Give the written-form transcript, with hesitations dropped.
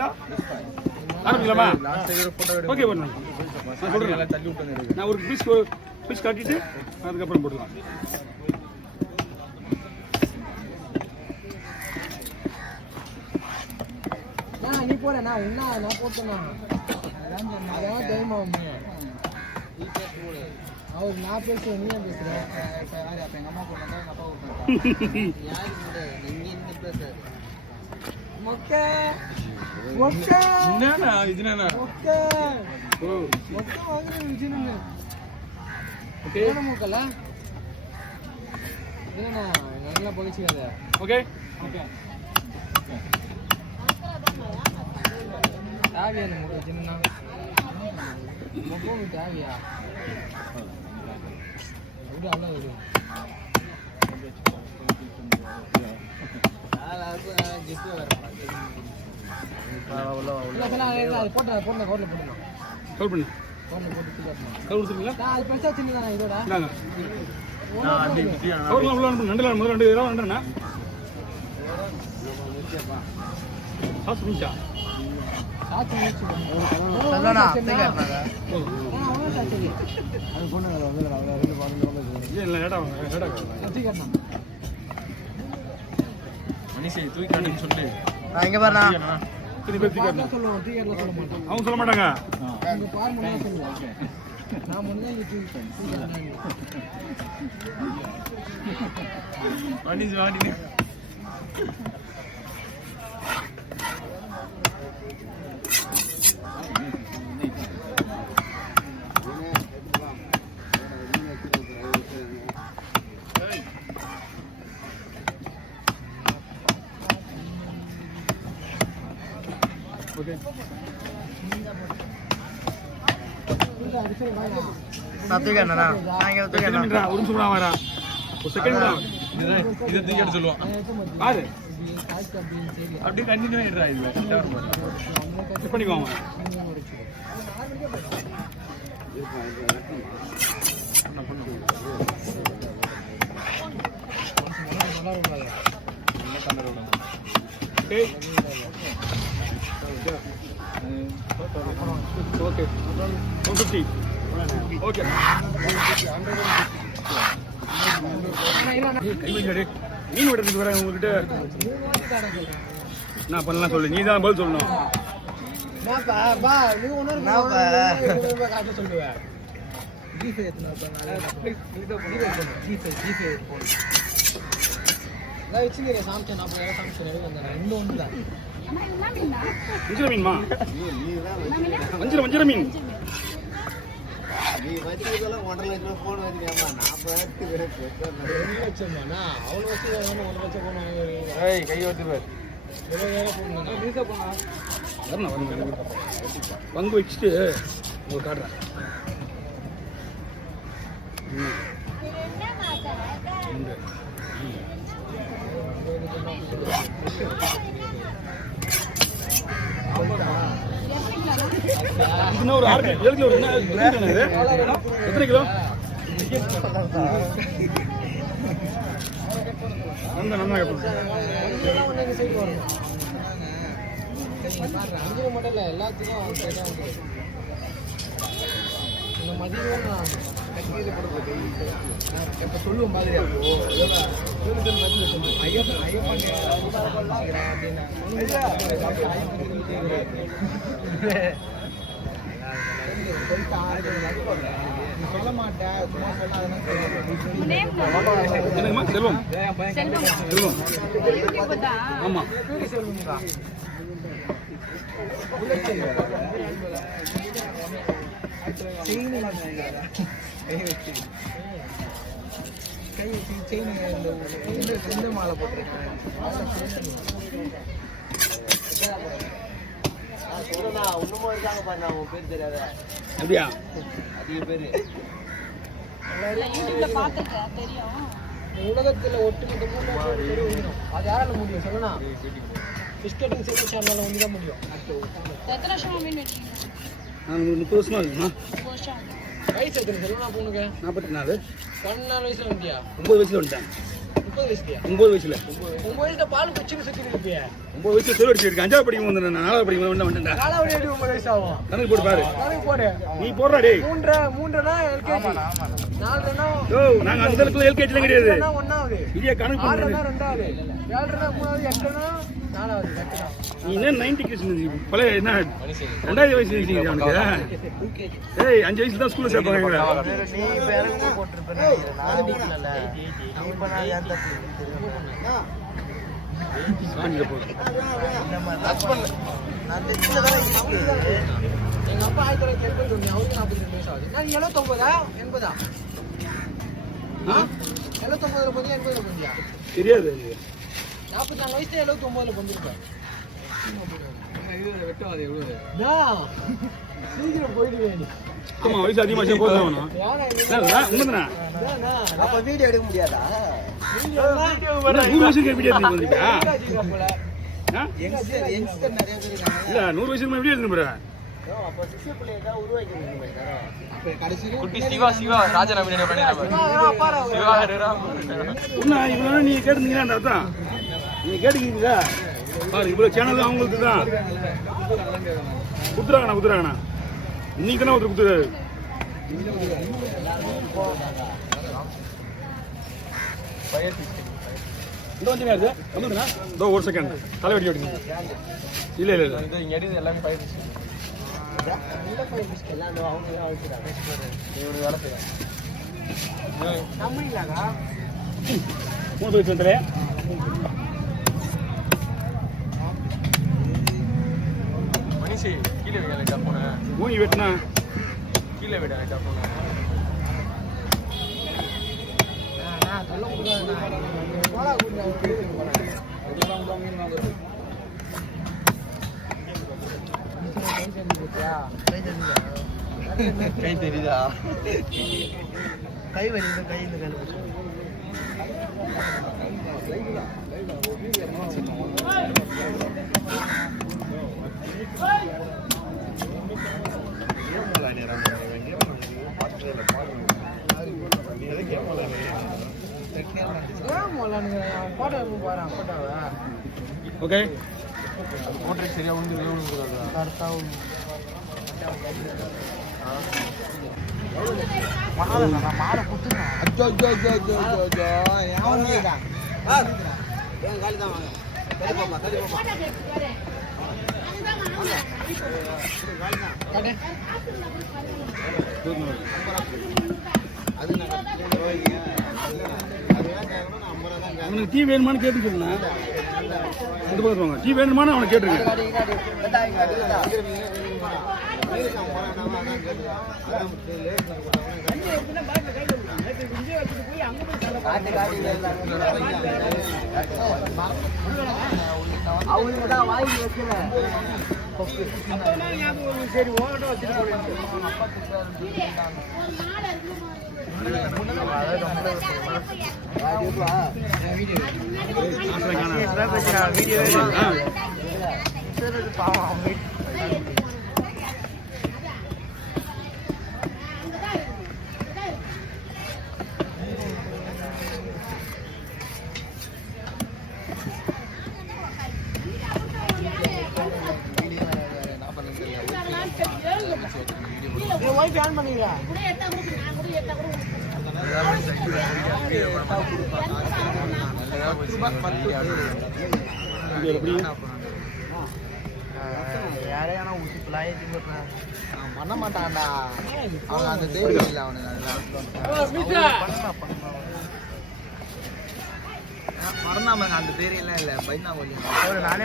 ஆரம்பிக்கட்டா? ஆரம்பிக்கலாமா? ஓகே பண்ணலாம். நான் ஒரு பீஸ் காட்டிட்டு அதுக்கப்புறம் போட்டுக்கலாம். நீ போற நான் உன்னா நான் போட்டேனா அதான் டைம் ஆகும். அவர் நான் பேசுவேன், நீ ஏன் பேசுற? அப்ப எங்க அம்மா போனா எங்க அப்பா கூப்பிட்டாங்க. யாரு கூட நீங்க என்ன பேசுற? மொக்கே மொக்கே என்னடா இதுனா மொக்கே மொக்கே வாங்குற விஜயனே. ஓகே என்ன மொக்கல இதுனா நல்லா போயிச்சியாத. ஓகே ஓகே தாவியா நம்ம விஜயனா மொக்கோ தாவியா இது அல்ல இது ஜிப்பு வர அது போட்டு கோட்ல போட்டுடணும். கவுல் பண்ணு. கோட்ல போட்டு தூக்கணும். கவுல் கொடுத்துருங்களா? அது பெருசா சின்னதானா இதோட? இந்தாங்க. நான் அப்படி கவுல் உள்ள அனுப்பு. நண்டல முதல்ல 2 கிலோ நண்டறனா? சாஸ் மிச்சா. சாஸ் மிச்சா. சொல்லனா தேங்கறாங்க. அவன சாஸ் அது பொண்ணு வந்து ரெண்டு பாருங்க. இல்ல ஏடா தூக்கிடணும். மணிஷே தூக்கி காட்டுன்னு சொல்லு. நான் இங்க பாருடா. திருப்பி தூக்கிடணும். சொல்லுவோம் தூக்கிடல சொல்ல மாட்டோம். அவங்க சொல்ல மாட்டாங்க. நீங்க பாரு முன்ன சொல்லுங்க. நான் முன்ன இங்க தூக்கிட்டேன். மணிஷ் வாடி. ஓகே நான் தூக்கறேனா? நான் இங்க தூக்கறேனா? ஒரு நிமிஷம் வரா. ஒரு செகண்ட் தான். இத தூக்கி எடுத்து சொல்லுவான். பாரு. அப்படியே கண்டினியூ ஆயிடுறா இதுல. செக் பண்ணிக்குவாங்க. ஓகே 150. ஓகே மீன் விடுறதுக்கு வரேன் உங்ககிட்ட. நான் பண்ணலாம் சொல்லு. நீ தான் பதில் சொல்லணும். வஞ்சிர மீன்மா? வஞ்சிர மீன். நீ வச்சிருக்கலாம் 1.5 லட்சம் போன் வச்சிருக்கேம்மா. நான் பார்த்து 2 லட்சம் தானா? அவளோ வச்சு 1 லட்சம் போன் வாங்குறீங்க. ஏய் கை ஓட்டுவர். வேற போடுங்க. நீங்க போனா வரணும். பங்கு வச்சிட்டு உங்களுக்கு காட்றேன். இன்னொரு 7 கிலோ. எத்தனை கிலோ? சொல்லுவோம் மாதிரி சொல்ல மாட்டேன். செல்வம். ஆமா கை வச்சு செயின் இந்த மாலை போட்டிருக்கேன். ஒண்ணுமோ இருக்காங்க பாரு. நான் உன் பேர் தெரியாத அப்படியா? அதிக பேரு யூடியூப்ல பாத்துட்டேன் தெரியும். உலகத்துல ஒட்டுமொத்த அது யாரால முடியும் சொல்லுனா? பிஸ்கட்டிங் சர்வீஸ் சேனல்ல வந்து தான் முடியும். எத்தனை வருஷமா மீன் வெட்டீங்க? நான் 30 வருஷமா இருக்குமா? 30 வருஷம். வயசு எத்தனை சொல்லுனா? பொண்ணுக்கு 44. 14 வயசுல வந்துட்டியா? 9 வயசுல வந்துட்டேன். 9 வயசுல 9 வயசுல பால் குச்சின்னு சுத்தி இருப்பியா 9 வயசுல செல்வடிச்சு இருக்கு 5வது படிக்கும் வந்து 4வது படிக்கும் வந்து வந்துட்டா காலாவடி 9 வயசு ஆகும் கணக்கு போட்டு பாரு கணக்கு போடு நீ போடுறா டேய் 3னா எல்கேஜி 4னா ஓ நாங்க அந்த இடத்துல எல்கேஜில கிடையாது 1வது இடியா கணக்கு 6னா போடுறா 2வது 7னா 3வது 8னா 4வது நீ என்ன 90 கிட்ஸ் பழைய என்ன 2000 வயசு இருக்கீங்க அவனுக்கு ஏய் 5 வயசுல தான் ஸ்கூல்ல சேர்ப்பாங்க நீ பேரங்க போட்டுருப்பேன் நான் வீட்லல இப்ப நான் ஏன் தப்பு காஞ்சில போடு நான் தெரியல தான் இருக்கு எங்க அப்பா 1979 அவருக்கு 42 வயசு ஆகுது நான் 79 80 79ல போனியா 80ல போனியா தெரியாது 44 வயசுல 79ல போந்திருப்பேன் வெட்டவாது எவ்வளவு சீக்கிரம் போயிடுவேன் ஆமா வயசு அதிகமா போதும் அவனும் உண்மைதானா அப்ப வீடியோ எடுக்க முடியாதா 100 வயசுக்கு வீடியோ எடுத்து வந்துட்டா யங்ஸ்டர் நிறைய பேர் இருக்காங்க இல்ல 100 வயசுக்கு வீடியோ எடுத்து போறா அப்ப சிக்ஸ் பிளேயரா உருவாக்கிருக்கீங்க கடைசில குட்டி சிவா ராஜனா வீடியோ பண்ணிடுறாங்க உன்ன இவ்வளவு நீ கேட்டுனீங்க அந்த அர்த்தம் நீ கேட்டுக்கீங்களா பாரு இவ்வளவு சேனல் அவங்களுக்கு தான் குத்துறாங்கண்ணா இன்னைக்கு தானே ஒருத்தர் குத்துறாரு இந்த வந்து வந்துடுண்ணா இதோ ஒரு செகண்ட் தலை வெட்டி வெட்டிங்க இல்ல இல்ல இல்ல இங்க எடுத்து எல்லாமே பயிர் மூணு வயசு வந்துடுறே மனுஷி கீழே வைக்க போன மூணி வெட்டினா கீழே விட போன கை தெரியுதா கை வலிந்து கை இந்த கையில ஓகே மோட்டர் சரியா உண்டு மாலை குத்துறேன் அவனுக்கு டீ வேணுமான்னு கேட்டுக்கோங்க இது பண்ணுவாங்க டீ வேணுமான்னு அவனை கேட்டுருங்க அவங்களுக்கு தான் வாங்கி வைக்கிறேன் சரி ஓட்ட வச்சுட்டு ஒய்ஃப் ஆன் பண்ணிக்கிறேன் யாரையான ஊசி பிள்ளைய பண்ண மாட்டான்டா அவன் அந்த தைரியம் இல்லை அவனுக்கு மறந்தாம அந்த தைரியம் எல்லாம் இல்லை பயந்தா கொஞ்சம் நானே